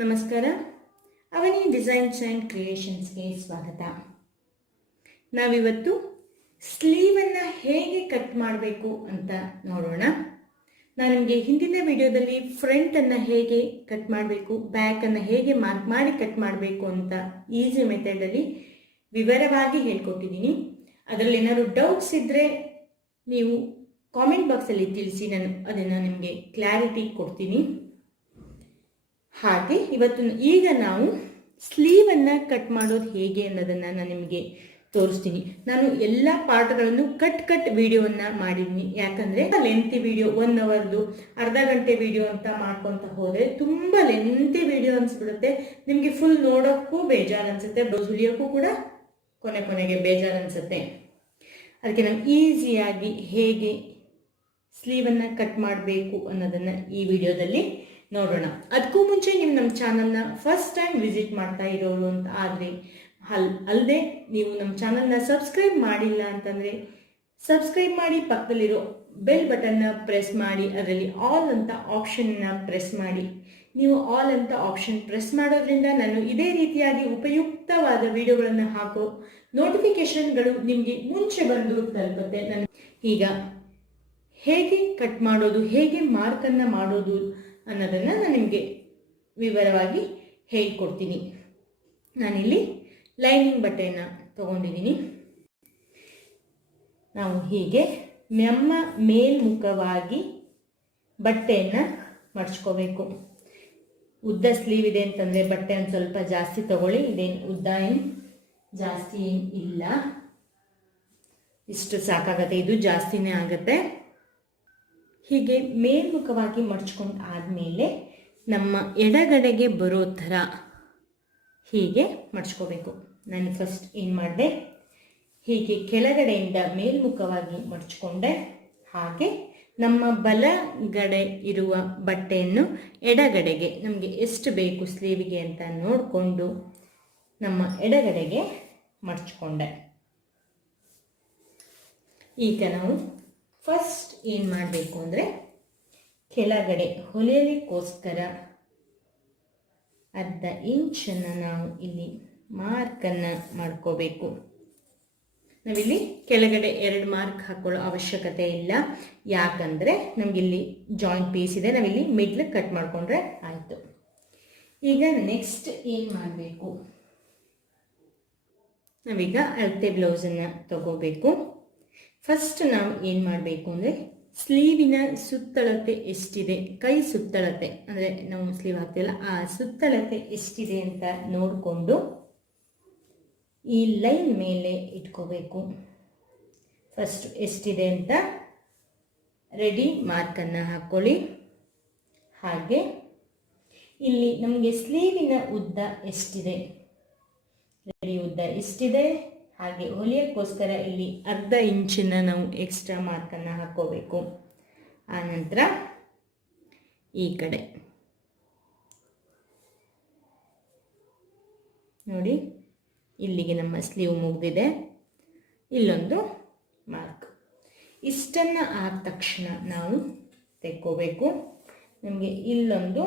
ನಮಸ್ಕಾರ. ಅವನಿ designs and ಕ್ರಿಯೇಷನ್ಸ್ಗೆ ಸ್ವಾಗತ. ನಾವಿವತ್ತು ಸ್ಲೀವನ್ನು ಹೇಗೆ ಕಟ್ ಮಾಡಬೇಕು ಅಂತ ನೋಡೋಣ. ನಾನು ನಿಮಗೆ ಹಿಂದಿನ ವಿಡಿಯೋದಲ್ಲಿ ಫ್ರಂಟನ್ನು ಹೇಗೆ ಕಟ್ ಮಾಡಬೇಕು ಬ್ಯಾಕನ್ನು ಹೇಗೆ ಮಾರ್ಕ್ ಮಾಡಿ ಕಟ್ ಮಾಡಬೇಕು ಅಂತ ಈಸಿ ಮೆಥಡಲ್ಲಿ ವಿವರವಾಗಿ ಹೇಳ್ಕೊಟ್ಟಿದ್ದೀನಿ. ಅದರಲ್ಲಿ ಏನಾದ್ರು ಡೌಟ್ಸ್ ಇದ್ದರೆ ನೀವು ಕಾಮೆಂಟ್ ಬಾಕ್ಸಲ್ಲಿ ತಿಳಿಸಿ, ನಾನು ಅದನ್ನು ನಿಮಗೆ ಕ್ಲಾರಿಟಿ ಕೊಡ್ತೀನಿ. ಹಾಗೆ ಇವತ್ತು ಈಗ ನಾವು ಸ್ಲೀವನ್ನು ಕಟ್ ಮಾಡೋದು ಹೇಗೆ ಅನ್ನೋದನ್ನು ನಾನು ನಿಮಗೆ ತೋರಿಸ್ತೀನಿ. ನಾನು ಎಲ್ಲ ಪಾರ್ಟ್ಗಳನ್ನು ಕಟ್ ಕಟ್ ವಿಡಿಯೋವನ್ನು ಮಾಡಿದ್ದೀನಿ. ಯಾಕಂದರೆ ಲೆಂತಿ ವಿಡಿಯೋ ಒನ್ ಅವರ್ದು ಅರ್ಧ ಗಂಟೆ ವಿಡಿಯೋ ಅಂತ ಮಾಡ್ಕೊತ ಹೋದರೆ ತುಂಬ ಲೆಂತಿ ವಿಡಿಯೋ ಅನಿಸ್ಬಿಡುತ್ತೆ. ನಿಮಗೆ ಫುಲ್ ನೋಡೋಕ್ಕೂ ಬೇಜಾರು ಅನಿಸುತ್ತೆ ಬ್ಲೌಸ್ ಹೊಲಿಯೋಕ್ಕೂ ಕೂಡ ಕೊನೆ ಕೊನೆಗೆ ಬೇಜಾರು ಅನಿಸುತ್ತೆ. ಅದಕ್ಕೆ ನಾನು ಈಸಿಯಾಗಿ ಹೇಗೆ ಸ್ಲೀವನ್ನು ಕಟ್ ಮಾಡಬೇಕು ಅನ್ನೋದನ್ನು ಈ ವಿಡಿಯೋದಲ್ಲಿ ನೋಡೋಣ. ಅದಕ್ಕೂ ಮುಂಚೆ ನೀವು ನಮ್ಮ ಚಾನಲ್ನ ಫಸ್ಟ್ ಟೈಮ್ ವಿಸಿಟ್ ಮಾಡ್ತಾ ಇರೋರು ಅಂತ ಆದರೆ ಅಲ್ ಅಲ್ಲದೆ ನೀವು ನಮ್ಮ ಚಾನಲ್ನ ಸಬ್ಸ್ಕ್ರೈಬ್ ಮಾಡಿಲ್ಲ ಅಂತಂದರೆ ಸಬ್ಸ್ಕ್ರೈಬ್ ಮಾಡಿ ಪಕ್ಕದಲ್ಲಿರೋ ಬೆಲ್ ಬಟನ್ನ ಪ್ರೆಸ್ ಮಾಡಿ, ಅದರಲ್ಲಿ ಆಲ್ ಅಂತ ಆಪ್ಷನ್ನ ಪ್ರೆಸ್ ಮಾಡಿ. ನೀವು ಆಲ್ ಅಂತ ಆಪ್ಷನ್ ಪ್ರೆಸ್ ಮಾಡೋದ್ರಿಂದ ನಾನು ಇದೇ ರೀತಿಯಾಗಿ ಉಪಯುಕ್ತವಾದ ವಿಡಿಯೋಗಳನ್ನು ಹಾಕೋ ನೋಟಿಫಿಕೇಶನ್ಗಳು ನಿಮಗೆ ಮುಂಚೆ ಬಂದು ತಲುಪುತ್ತೆ. ನಾನು ಈಗ ಹೇಗೆ ಕಟ್ ಮಾಡೋದು, ಹೇಗೆ ಮಾರ್ಕನ್ನು ಮಾಡೋದು ಅನ್ನೋದನ್ನು ನಾನು ನಿಮಗೆ ವಿವರವಾಗಿ ಹೇಳಿಕೊಡ್ತೀನಿ. ನಾನಿಲ್ಲಿ ಲೈನಿಂಗ್ ಬಟ್ಟೆಯನ್ನು ತಗೊಂಡಿದ್ದೀನಿ. ನಾವು ಹೀಗೆ ನಮ್ಮ ಮೇಲ್ಮುಖವಾಗಿ ಬಟ್ಟೆಯನ್ನು ಮಡ್ಚ್ಕೋಬೇಕು. ಉದ್ದ ಸ್ಲೀವ್ ಇದೆ ಅಂತಂದರೆ ಬಟ್ಟೆ ಒಂದು ಸ್ವಲ್ಪ ಜಾಸ್ತಿ ತಗೊಳ್ಳಿ, ಇದೇನು ಉದ್ದ ಏನು ಜಾಸ್ತಿ ಏನು ಇಲ್ಲ. ಇಷ್ಟು ಸಾಕಾಗತ್ತೆ, ಇದು ಜಾಸ್ತಿನೇ ಆಗುತ್ತೆ. ಹೀಗೆ ಮೇಲ್ಮುಖವಾಗಿ ಮಡ್ಚ್ಕೊಂಡು ಆದಮೇಲೆ ನಮ್ಮ ಎಡಗಡೆಗೆ ಬರೋ ಥರ ಹೀಗೆ ಮಡ್ಚ್ಕೋಬೇಕು. ನಾನು ಫಸ್ಟ್ ಏನು ಮಾಡಿದೆ? ಹೀಗೆ ಕೆಳಗಡೆಯಿಂದ ಮೇಲ್ಮುಖವಾಗಿ ಮಡ್ಚ್ಕೊಂಡೆ. ಹಾಗೆ ನಮ್ಮ ಬಲಗಡೆ ಇರುವ ಬಟ್ಟೆಯನ್ನು ಎಡಗಡೆಗೆ, ನಮಗೆ ಎಷ್ಟು ಬೇಕು ಸ್ಲೀವಿಗೆ ಅಂತ ನೋಡಿಕೊಂಡು ನಮ್ಮ ಎಡಗಡೆಗೆ ಮಡ್ಚ್ಕೊಂಡೆ. ಈಗ ನಾವು ಫಸ್ಟ್ ಏನು ಮಾಡಬೇಕು ಅಂದರೆ ಕೆಳಗಡೆ ಹೊಲಿಯಲಿಕ್ಕೋಸ್ಕರ ಅರ್ಧ ಇಂಚನ್ನು ನಾವು ಇಲ್ಲಿ ಮಾರ್ಕನ್ನು ಮಾಡ್ಕೋಬೇಕು. ನಾವಿಲ್ಲಿ ಕೆಳಗಡೆ ಎರಡು ಮಾರ್ಕ್ ಹಾಕೊಳ್ಳೋ ಅವಶ್ಯಕತೆ ಇಲ್ಲ. ಯಾಕಂದರೆ ನಮಗಿಲ್ಲಿ ಜಾಯಿಂಟ್ ಪೀಸ್ ಇದೆ. ನಾವಿಲ್ಲಿ ಮಿಡ್ಲ್ ಕಟ್ ಮಾಡಿಕೊಂಡ್ರೆ ಆಯಿತು. ಈಗ ನೆಕ್ಸ್ಟ್ ಏನು ಮಾಡಬೇಕು? ನಾವೀಗ ಅಳತೆ ಬ್ಲೌಸನ್ನು ತಗೋಬೇಕು. ಫಸ್ಟ್ ನಾವು ಏನು ಮಾಡಬೇಕು ಅಂದರೆ ಸ್ಲೀವಿನ ಸುತ್ತಳತೆ ಎಷ್ಟಿದೆ, ಕೈ ಸುತ್ತಳತೆ, ಅಂದರೆ ನಾವು ಸ್ಲೀವ್ ಹಾಕ್ತಿಲ್ಲ ಆ ಸುತ್ತಳತೆ ಎಷ್ಟಿದೆ ಅಂತ ನೋಡಿಕೊಂಡು ಈ ಲೈನ್ ಮೇಲೆ ಇಟ್ಕೋಬೇಕು. ಫಸ್ಟ್ ಎಷ್ಟಿದೆ ಅಂತ ರೆಡಿ ಮಾರ್ಕನ್ನು ಹಾಕ್ಕೊಳ್ಳಿ ಹಾಗೆ ಇಲ್ಲಿ ನಮಗೆ ಸ್ಲೀವಿನ ಉದ್ದ ಎಷ್ಟಿದೆ ರೆಡಿ ಉದ್ದ ಎಷ್ಟಿದೆ? ಹಾಗೆ ಹೊಲಿಯೋಕ್ಕೋಸ್ಕರ ಇಲ್ಲಿ ಅರ್ಧ ಇಂಚಿನ ನಾವು ಎಕ್ಸ್ಟ್ರಾ ಮಾರ್ಕನ್ನು ಹಾಕ್ಕೋಬೇಕು. ಆನಂತರ ಈ ಕಡೆ. ನೋಡಿ, ಇಲ್ಲಿಗೆ ನಮ್ಮ ಸ್ಲೀವ್ ಮುಗಿದಿದೆ. ಇಲ್ಲೊಂದು ಮಾರ್ಕ್ ಇಷ್ಟನ್ನು ಆದ ತಕ್ಷಣ ನಾವು ತೆಕ್ಕೋಬೇಕು. ನಮಗೆ ಇಲ್ಲೊಂದು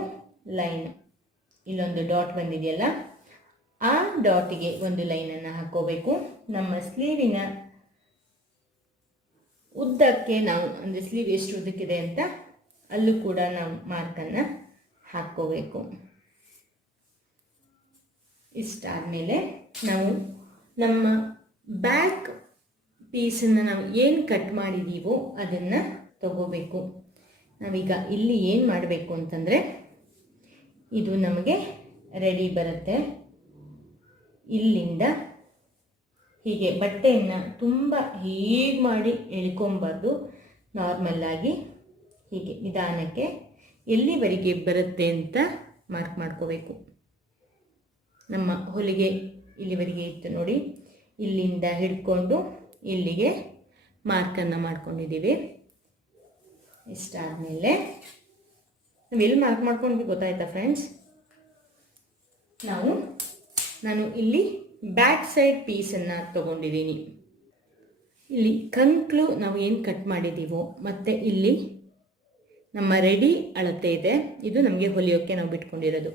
ಲೈನ್ ಇಲ್ಲೊಂದು ಡಾಟ್ ಬಂದಿದೆಯಲ್ಲ? ಆ ಡಾಟಿಗೆ ಒಂದು ಲೈನನ್ನು ಹಾಕೋಬೇಕು. ನಮ್ಮ ಸ್ಲೀವಿನ ಉದ್ದಕ್ಕೆ ನಾವು, ಅಂದರೆ ಸ್ಲೀವ್ ಎಷ್ಟು ಉದ್ದಕ್ಕಿದೆ ಅಂತ ಅಲ್ಲೂ ಕೂಡ ನಾವು ಮಾರ್ಕನ್ನು ಹಾಕ್ಕೋಬೇಕು ಇಷ್ಟಾದಮೇಲೆ ನಾವು ನಮ್ಮ ಬ್ಯಾಕ್ ಪೀಸನ್ನು ನಾವು ಏನು ಕಟ್ ಮಾಡಿದ್ದೀವೋ ಅದನ್ನು ತಗೋಬೇಕು. ನಾವೀಗ ಇಲ್ಲಿ ಏನು ಮಾಡಬೇಕು ಅಂತಂದರೆ, ಇದು ನಮಗೆ ರೆಡಿ ಬರುತ್ತೆ. ಇಲ್ಲಿಂದ ಹೀಗೆ ಬಟ್ಟೆಯನ್ನು ತುಂಬ ಹೀಗೆ ಮಾಡಿ ಎಳ್ಕೊಬಾರ್ದು ನಾರ್ಮಲ್ಲಾಗಿ ಹೀಗೆ ನಿಧಾನಕ್ಕೆ ಎಲ್ಲಿವರೆಗೆ ಬರುತ್ತೆ ಅಂತ ಮಾರ್ಕ್ ಮಾಡ್ಕೋಬೇಕು. ನಮ್ಮ ಹೊಲಿಗೆ ಇಲ್ಲಿವರೆಗೆ ಇತ್ತು ನೋಡಿ. ಇಲ್ಲಿಂದ ಹಿಡ್ಕೊಂಡು ಇಲ್ಲಿಗೆ ಮಾರ್ಕನ್ನು ಮಾಡ್ಕೊಂಡಿದ್ದೀವಿ. ಇಷ್ಟಾದಮೇಲೆ ನಾವು ಎಲ್ಲಿ ಮಾರ್ಕ್ ಮಾಡ್ಕೊಂಡ್ವಿ ಗೊತ್ತಾಯ್ತಾ ಫ್ರೆಂಡ್ಸ್ ನಾವು ನಾನು ಇಲ್ಲಿ ಬ್ಯಾಕ್ ಸೈಡ್ ಪೀಸನ್ನು ತಗೊಂಡಿದ್ದೀನಿ. ಇಲ್ಲಿ ಕಂಕ್ಲು ನಾವು ಏನು ಕಟ್ ಮಾಡಿದ್ದೀವೋ ಮತ್ತು ಇಲ್ಲಿ ನಮ್ಮ ರೆಡಿ ಅಳತೆ ಇದೆ. ಇದು ನಮಗೆ ಹೊಲಿಯೋಕ್ಕೆ ನಾವು ಬಿಟ್ಕೊಂಡಿರೋದು.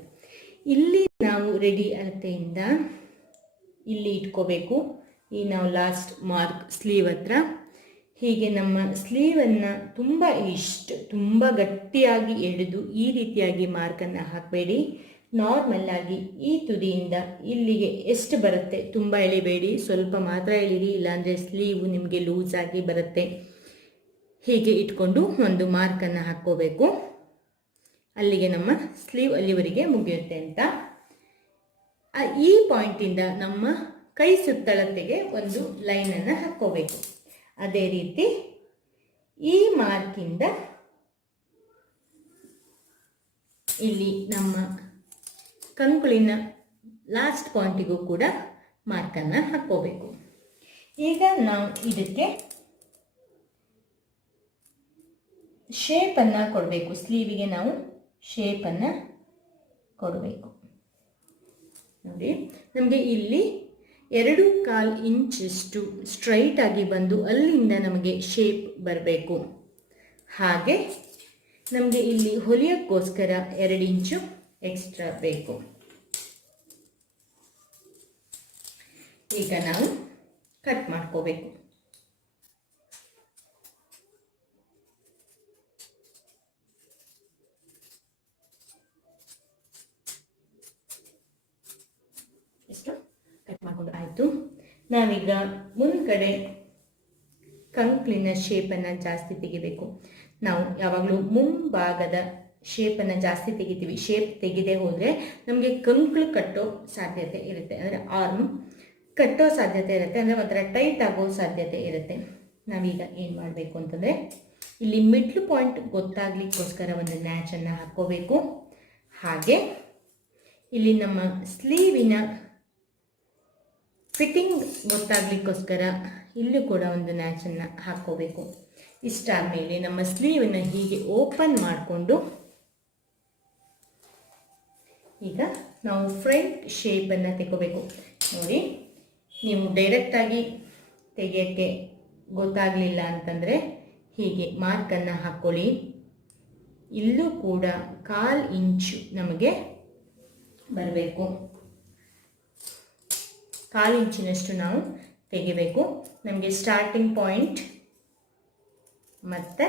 ಇಲ್ಲಿ ನಾವು ರೆಡಿ ಅಳತೆಯಿಂದ ಇಲ್ಲಿ ಇಟ್ಕೋಬೇಕು. ಈ ನಾವು ಲಾಸ್ಟ್ ಮಾರ್ಕ್ ಸ್ಲೀವ್ ಹತ್ರ. ಹೀಗೆ ನಮ್ಮ ಸ್ಲೀವನ್ನು ತುಂಬ ಇಷ್ಟು, ತುಂಬ ಗಟ್ಟಿಯಾಗಿ ಎಳೆದು ಈ ರೀತಿಯಾಗಿ ಮಾರ್ಕನ್ನು ಹಾಕಬೇಡಿ. ನಾರ್ಮಲ್ ಆಗಿ ಈ ತುದಿಯಿಂದ ಇಲ್ಲಿಗೆ ಎಷ್ಟು ಬರುತ್ತೆ? ತುಂಬ ಎಳಿಬೇಡಿ. ಸ್ವಲ್ಪ ಮಾತ್ರ ಎಳಿರಿ. ಇಲ್ಲಾಂದರೆ ಸ್ಲೀವ್ ನಿಮಗೆ ಲೂಸ್ ಆಗಿ ಬರುತ್ತೆ. ಹೀಗೆ ಇಟ್ಕೊಂಡು ಒಂದು ಮಾರ್ಕನ್ನು ಹಾಕ್ಕೋಬೇಕು. ಅಲ್ಲಿಗೆ ನಮ್ಮ ಸ್ಲೀವ್ ಅಲ್ಲಿವರೆಗೆ ಮುಗಿಯುತ್ತೆ ಅಂತ. ಈ ಪಾಯಿಂಟಿಂದ ನಮ್ಮ ಕೈ ಸುತ್ತಳತೆಗೆ ಒಂದು ಲೈನನ್ನು ಹಾಕ್ಕೋಬೇಕು. ಅದೇ ರೀತಿ ಈ ಮಾರ್ಕಿಂದ ಇಲ್ಲಿ ನಮ್ಮ ಕಂಕುಳಿನ ಲಾಸ್ಟ್ ಪಾಯಿಂಟಿಗೂ ಕೂಡ ಮಾರ್ಕನ್ನು ಹಾಕ್ಕೋಬೇಕು. ಈಗ ನಾವು ಇದಕ್ಕೆ ಶೇಪನ್ನು ಕೊಡಬೇಕು. ಸ್ಲೀವಿಗೆ ನಾವು ಶೇಪನ್ನು ಕೊಡಬೇಕು. ನೋಡಿ, ನಮಗೆ ಇಲ್ಲಿ ಎರಡು ಕಾಲು ಇಂಚಷ್ಟು ಸ್ಟ್ರೈಟ್ ಆಗಿ ಬಂದು ಅಲ್ಲಿಂದ ನಮಗೆ ಶೇಪ್ ಬರಬೇಕು. ಹಾಗೆ ನಮಗೆ ಇಲ್ಲಿ ಹೊಲಿಯೋಕ್ಕೋಸ್ಕರ ಎರಡು ಇಂಚು ಎಕ್ಸ್ಟ್ರಾ ಬೇಕು. ಈಗ ನಾವು ಕಟ್ ಮಾಡ್ಕೋಬೇಕು. ಆಯ್ತು ಕಟ್ ಆಯಿತು. ನಾವೀಗ ಮುಂದ್ಗಡೆ ಕಂಕ್ಲಿನ ಶೇಪನ್ನು ಜಾಸ್ತಿ ತೆಗಿಬೇಕು. ನಾವು ಯಾವಾಗಲೂ ಮುಂಭಾಗದ ಶೇಪನ್ನು ಜಾಸ್ತಿ ತೆಗಿತೀವಿ. ಶೇಪ್ ತೆಗೆದೇ ಹೋದರೆ ನಮಗೆ ಕಂಕ್ಳು ಕಟ್ಟೋ ಸಾಧ್ಯತೆ ಇರುತ್ತೆ. ಅಂದರೆ ಆರ್ಮ್ ಕಟ್ಟೋ ಸಾಧ್ಯತೆ ಇರುತ್ತೆ, ಅಂದರೆ ಒಂಥರ ಟೈಟ್ ಆಗೋ ಸಾಧ್ಯತೆ ಇರುತ್ತೆ. ನಾವೀಗ ಏನು ಮಾಡಬೇಕು ಅಂತಂದರೆ, ಇಲ್ಲಿ ಮಿಡ್ಲ್ ಪಾಯಿಂಟ್ ಗೊತ್ತಾಗ್ಲಿಕ್ಕೋಸ್ಕರ ಒಂದು ನ್ಯಾಚನ್ನು ಹಾಕ್ಕೋಬೇಕು. ಹಾಗೆ ಇಲ್ಲಿ ನಮ್ಮ ಸ್ಲೀವಿನ ಫಿಟ್ಟಿಂಗ್ ಗೊತ್ತಾಗ್ಲಿಕ್ಕೋಸ್ಕರ ಇಲ್ಲೂ ಕೂಡ ಒಂದು ನ್ಯಾಚನ್ನು ಹಾಕ್ಕೋಬೇಕು. ಇಷ್ಟಾದಮೇಲೆ ನಮ್ಮ ಸ್ಲೀವನ್ನು ಹೀಗೆ ಓಪನ್ ಮಾಡಿಕೊಂಡು ಈಗ ನಾವು ಫ್ರಂಟ್ ಶೇಪನ್ನು ತೆಗೋಬೇಕು ನೋಡಿ ನೀವು ಡೈರೆಕ್ಟಾಗಿ ತೆಗೆಯೋಕ್ಕೆ ಗೊತ್ತಾಗಲಿಲ್ಲ ಅಂತಂದರೆ ಹೀಗೆ ಮಾರ್ಕನ್ನು ಹಾಕ್ಕೊಳ್ಳಿ ಇಲ್ಲೂ ಕೂಡ ಕಾಲು ಇಂಚು ನಮಗೆ ಬರಬೇಕು. ಕಾಲು ಇಂಚಿನಷ್ಟು ನಾವು ತೆಗಿಬೇಕು. ನಮಗೆ ಸ್ಟಾರ್ಟಿಂಗ್ ಪಾಯಿಂಟ್ ಮತ್ತು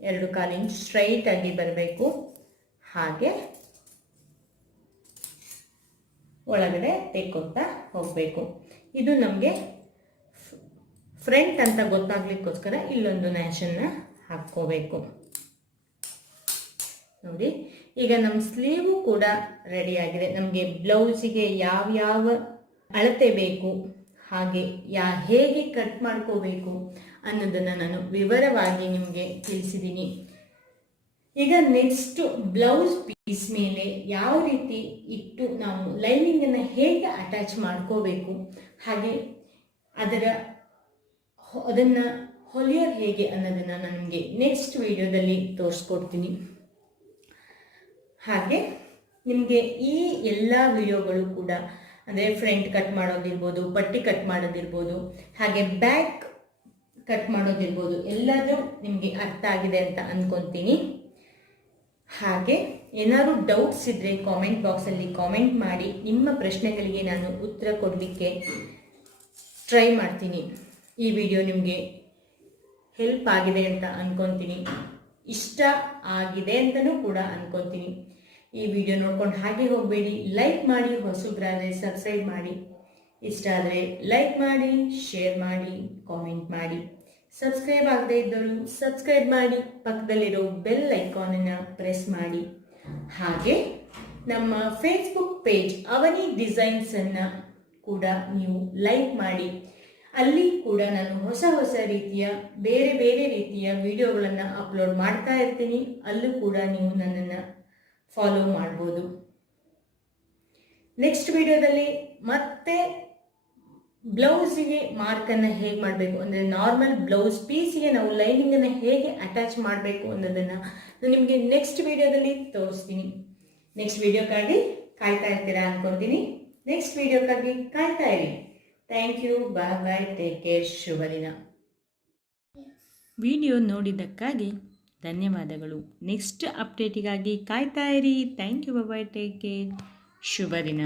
ಎರಡು ಕಾಲು ಇಂಚ್ ಸ್ಟ್ರೈಟಾಗಿ ಬರಬೇಕು. ಹಾಗೆ ಒಳಗಡೆ ತೆಕ್ಕೊತ್ತಾ ಹೋಗಬೇಕು. ಇದು ನಮಗೆ ಫ್ರಂಟ್ ಅಂತ ಗೊತ್ತಾಗ್ಲಿಕ್ಕೋಸ್ಕರ ಇಲ್ಲೊಂದು ನ್ಯಾಷನ್ನ ಹಾಕ್ಕೋಬೇಕು. ನೋಡಿ, ಈಗ ನಮ್ಮ ಸ್ಲೀವು ಕೂಡ ರೆಡಿಯಾಗಿದೆ ನಮಗೆ ಬ್ಲೌಸಿಗೆ ಯಾವ್ಯಾವ ಅಳತೆ ಬೇಕು, ಹಾಗೆ ಯಾ, ಹೇಗೆ ಕಟ್ ಮಾಡ್ಕೋಬೇಕು ಅನ್ನೋದನ್ನು ನಾನು ವಿವರವಾಗಿ ನಿಮಗೆ ತಿಳಿಸಿದ್ದೀನಿ ಈಗ ನೆಕ್ಸ್ಟ್ ಬ್ಲೌಸ್ ಪೀಸ್ ಮೇಲೆ ಯಾವ ರೀತಿ ಇಟ್ಟು ನಾವು ಲೈನಿಂಗನ್ನು ಹೇಗೆ ಅಟ್ಯಾಚ್ ಮಾಡ್ಕೋಬೇಕು ಹಾಗೆ ಅದರ ಅದನ್ನು ಹೊಲಿಯೋದು ಹೇಗೆ ಅನ್ನೋದನ್ನು ನಾನು ನಿಮಗೆ ನೆಕ್ಸ್ಟ್ ವಿಡಿಯೋದಲ್ಲಿ ತೋರಿಸ್ಕೊಡ್ತೀನಿ. ಹಾಗೆ ನಿಮಗೆ ಈ ಎಲ್ಲ ವಿಡಿಯೋಗಳು ಕೂಡ ಅಂದರೆ ಫ್ರಂಟ್ ಕಟ್ ಮಾಡೋದಿರ್ಬೋದು, ಪಟ್ಟಿ ಕಟ್ ಮಾಡೋದಿರ್ಬೋದು, ಹಾಗೆ ಬ್ಯಾಕ್ ಕಟ್ ಮಾಡೋದಿರ್ಬೋದು ಎಲ್ಲದೂ ನಿಮಗೆ ಅರ್ಥ ಆಗಿದೆ ಅಂತ ಅಂದ್ಕೊತೀನಿ ಹಾಗೆ ಏನಾದರೂ ಡೌಟ್ಸ್ ಇದ್ದರೆ ಕಾಮೆಂಟ್ ಬಾಕ್ಸಲ್ಲಿ ಕಾಮೆಂಟ್ ಮಾಡಿ, ನಿಮ್ಮ ಪ್ರಶ್ನೆಗಳಿಗೆ ನಾನು ಉತ್ತರ ಕೊಡಲಿಕ್ಕೆ ಟ್ರೈ ಮಾಡ್ತೀನಿ. ಈ ವಿಡಿಯೋ ನಿಮಗೆ ಹೆಲ್ಪ್ ಆಗಿದೆ ಅಂತ ಅಂದ್ಕೊತೀನಿ ಇಷ್ಟ ಆಗಿದೆ ಅಂತಲೂ ಕೂಡ ಅಂದ್ಕೊತೀನಿ ಈ ವಿಡಿಯೋ ನೋಡ್ಕೊಂಡು ಹಾಗೆ ಹೋಗಬೇಡಿ. ಲೈಕ್ ಮಾಡಿ, ಹೊಸಬ್ರಾದರೆ ಸಬ್ಸ್ಕ್ರೈಬ್ ಮಾಡಿ. ಇಷ್ಟ ಆದರೆ ಲೈಕ್ ಮಾಡಿ ಶೇರ್ ಮಾಡಿ ಕಾಮೆಂಟ್ ಮಾಡಿ. ಸಬ್ಸ್ಕ್ರೈಬ್ ಆಗದೇ ಇದ್ದವರು ಸಬ್ಸ್ಕ್ರೈಬ್ ಮಾಡಿ. ಪಕ್ಕದಲ್ಲಿರೋ ಬೆಲ್ ಐಕಾನನ್ನು ಪ್ರೆಸ್ ಮಾಡಿ. ಹಾಗೆ ನಮ್ಮ ಫೇಸ್ಬುಕ್ ಪೇಜ್ ಅವನಿ ಡಿಸೈನ್ಸನ್ನು ಕೂಡ ನೀವು ಲೈಕ್ ಮಾಡಿ. ಅಲ್ಲಿ ಕೂಡ ನಾನು ಹೊಸ ಹೊಸ ರೀತಿಯ, ಬೇರೆ ಬೇರೆ ರೀತಿಯ ವಿಡಿಯೋಗಳನ್ನು ಅಪ್ಲೋಡ್ ಮಾಡ್ತಾ ಇರ್ತೀನಿ. ಅಲ್ಲೂ ಕೂಡ ನೀವು ನನ್ನನ್ನು ಫಾಲೋ ಮಾಡ್ಬೋದು. ನೆಕ್ಸ್ಟ್ ವಿಡಿಯೋದಲ್ಲಿ ಮತ್ತೆ ಬ್ಲೌಸಿಗೆ ಮಾರ್ಕನ್ನು ಹೇಗೆ ಮಾಡಬೇಕು? ಅಂದರೆ ನಾರ್ಮಲ್ ಬ್ಲೌಸ್ ಪೀಸಿಗೆ ನಾವು ಲೈನಿಂಗನ್ನು ಹೇಗೆ ಅಟ್ಯಾಚ್ ಮಾಡಬೇಕು ಅನ್ನೋದನ್ನು ನಾನು ನಿಮಗೆ ನೆಕ್ಸ್ಟ್ ವಿಡಿಯೋದಲ್ಲಿ ತೋರಿಸ್ತೀನಿ. ನೆಕ್ಸ್ಟ್ ವಿಡಿಯೋಕ್ಕಾಗಿ ಕಾಯ್ತಾ ಇರ್ತೀರಾ ಅಂದ್ಕೊತೀನಿ ನೆಕ್ಸ್ಟ್ ವಿಡಿಯೋಕ್ಕಾಗಿ ಕಾಯ್ತಾ ಇರಿ. Thank you bye bye take care ಶುಭ ದಿನ. ವಿಡಿಯೋ ನೋಡಿದ್ದಕ್ಕಾಗಿ ಧನ್ಯವಾದಗಳು. ನೆಕ್ಸ್ಟ್ ಅಪ್ಡೇಟಿಗಾಗಿ ಕಾಯ್ತಾ ಇರಿ. Thank you bye take care ಶುಭ ದಿನ.